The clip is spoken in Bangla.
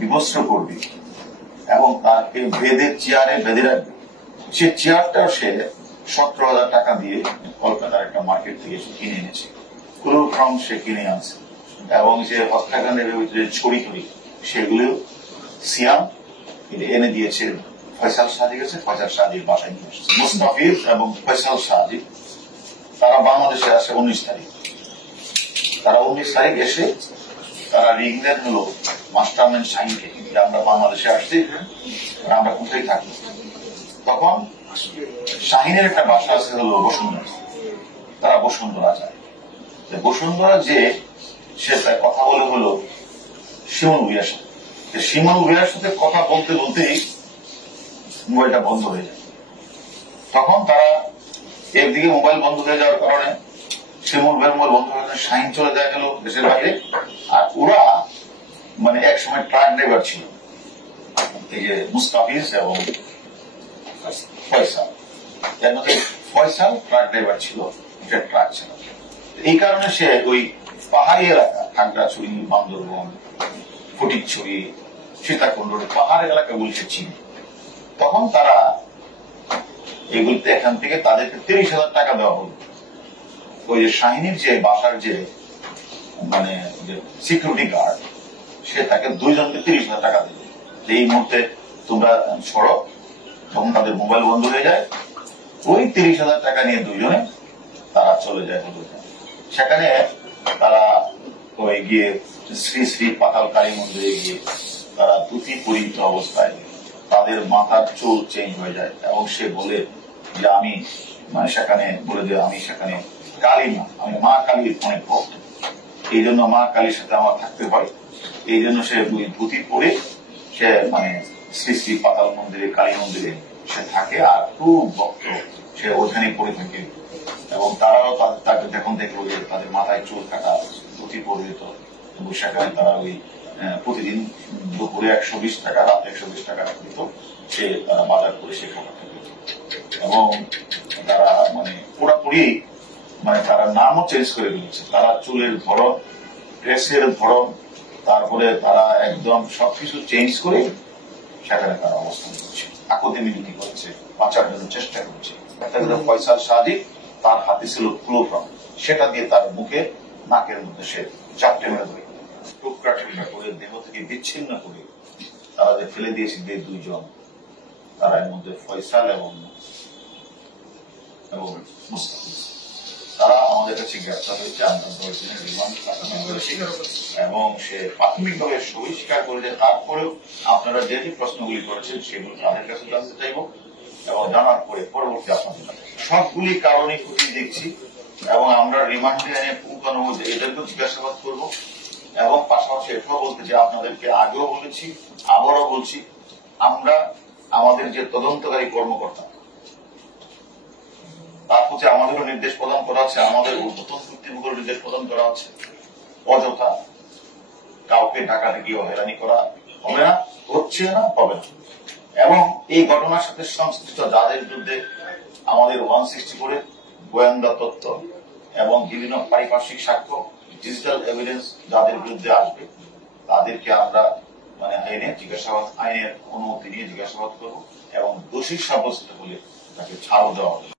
বিবস্ত্র করবে এবং তাকে বেদের চেয়ারে বেঁধে রাখবে। সে চেয়ারটাও সে 17,000 টাকা দিয়ে কলকাতার একটা মার্কেট থেকে কিনে এনেছে। ক্লোরোফর্ম সে কিনে আনছে এবং যে হত্যাকাণ্ডের ভিতরে ছড়ি সেগুলো সিয়াম এনে দিয়েছে ফয়সাল সাদির কাছে। ফয়সাল সাদির বাসায় নিয়ে এসেছে মুস্তাফিজ এবং ফয়সাল সাদি। তারা বাংলাদেশে আসে 19 তারিখ। তারা 19 তারিখ এসে তারা রিং দেন হলো মাস্টারম্যান শাহিনকে, আমরা বাংলাদেশে আসছি, আমরা কোথায় থাকি। তখন শাহিনের একটা বাসা আছে হলো বসুন্ধরা। তারা বসুন্ধরা যায়। বসুন্ধরা যে সে কথা বলে হলো শিমুল ভুঁইয়ার সাথে। শিমুল ভুঁইয়ার সাথে কথা বলতে বলতেই মোবাইলটা বন্ধ হয়ে যায়। তখন তারা একদিকে মোবাইল বন্ধ হয়ে যাওয়ার কারণে শিমুল ভুঁইয়ার মোবাইল বন্ধ হয়ে যায়, শাহিন চলে যায় গেল দেশের বাইরে। আর ওরা মানে এক সময় ট্রাক ড্রাইভার ছিল, এই যে মুস্তাফিজ এবং ফয়সাল। এর মধ্যে ফয়সাল ট্রাক ড্রাইভার ছিল, একটা ট্রাক ছিল। এই কারণে সে ওই পাহাড়ি এলাকা খাগড়াছড়ি, বান্দরবন, ফটিকছড়ি, সীতাকুণ্ড পাহাড়ি এলাকাগুলি সে চিনে। তখন তারা এগুলিতে এখান থেকে তাদেরকে 30,000 টাকা দেওয়া হলো। ওই যে শাহিনীর যে বাসার যে মানে সিকিউরিটি গার্ড, সে তাকে 2 জনকে 30,000 টাকা দিল। এই মুহূর্তে তোমরা ছড়ো। তখন তাদের মোবাইল বন্ধ হয়ে যায়। ওই 30,000 টাকা নিয়ে 2 জনে তারা চলে যায়। সেখানে তারা ওই গিয়ে শ্রী শ্রী পাতাল কালী মন্দিরে গিয়ে তারা ধুতি পরিহিত অবস্থায় তাদের মাথার চুল চেঞ্জ হয়ে যায় এবং সে বলে যে আমি মানে সেখানে বলে যে আমি সেখানে কালী মা, আমি মা কালীর অনেক ভক্ত, এই জন্য মা কালীর সাথে আমার থাকতে হয়। এই জন্য সে ওই ধুতি পরে সে মানে শ্রী শ্রী পাতাল মন্দিরে কালী মন্দিরে সে থাকে আর খুব ভক্ত, সে ওখানে পড়ে থাকে। এবং তারাও তাকে যখন দেখলো যে তাদের মাথায় চুল কাটা, ধুতি পরিহিত, সেখানে তারা ওই প্রতিদিন দুপুরে 120 টাকা, রাতে 120 টাকা দিত। সে তারা বাজার করে সে খাবার খেত এবং তারা মানে পুরোপুরি মানে তারা নামও চেঞ্জ করে দিয়েছে। তারা চুলের ধরন, ড্রেসের ধরন, তারপরে তারা একদম সবকিছু চেঞ্জ করে সেখানে তারা অবস্থান করছে, আকতে মিনতি করছে, বাঁচার জন্য চেষ্টা করছে। ফয়সাল সাদি তার হাতে ছিল ক্লোরোফর্ম, সেটা দিয়ে তার মুখে নাকের মধ্যে সে 4টে মেরে ধরে টুকরা টুকরা করে দেহ থেকে বিচ্ছিন্ন করে তারা যে ফেলে দিয়েছে 2 জন, তারা এর মধ্যে ফয়সাল এবং মুস্তাফিজ। তারা আমাদের কাছে গ্রেপ্তার হয়েছে। আমরা 10 দিনের রিমান্ড করেছি এবং সে প্রাথমিকভাবে সই স্বীকার করেছে। তারপরেও আপনারা যে যে প্রশ্নগুলি করেছেন সেগুলো তাদের কাছে জানতে চাইব এবং জানার পরে পরবর্তী আপনাদের সবগুলি কারণে খুঁটিয়ে দেখছি এবং আমরা রিমান্ডে এনে পুঙ্খানুপুঙ্খ এদেরকেও জিজ্ঞাসাবাদ করব এবং পাশাপাশি এটাও বলতে যে আপনাদেরকে আগেও বলেছি, আবারও বলছি, আমরা আমাদের যে তদন্তকারী কর্মকর্তা তার প্রতি আমাদেরও নির্দেশ প্রদান করা আছে, আমাদের ঊর্ধ্বতন কর্তৃপক্ষের নির্দেশ প্রদান করা আছে। অযথা কাউকে ডাকাডাকি ও হয়রানি করা হবে না, হচ্ছে না, হবে না। এবং এই ঘটনার সাথে সংশ্লিষ্ট যাদের বিরুদ্ধে আমাদের 160 করে গোয়েন্দা তথ্য এবং বিভিন্ন পারিপার্শ্বিক সাক্ষ্য, ডিজিটাল এভিডেন্স যাদের বিরুদ্ধে আসবে তাদেরকে আমরা মানে আইনের অনুমতি নিয়ে জিজ্ঞাসাবাদ করবো এবং দোষী সাব্যস্ত হলে তাকে ছাড় দেওয়া হবে।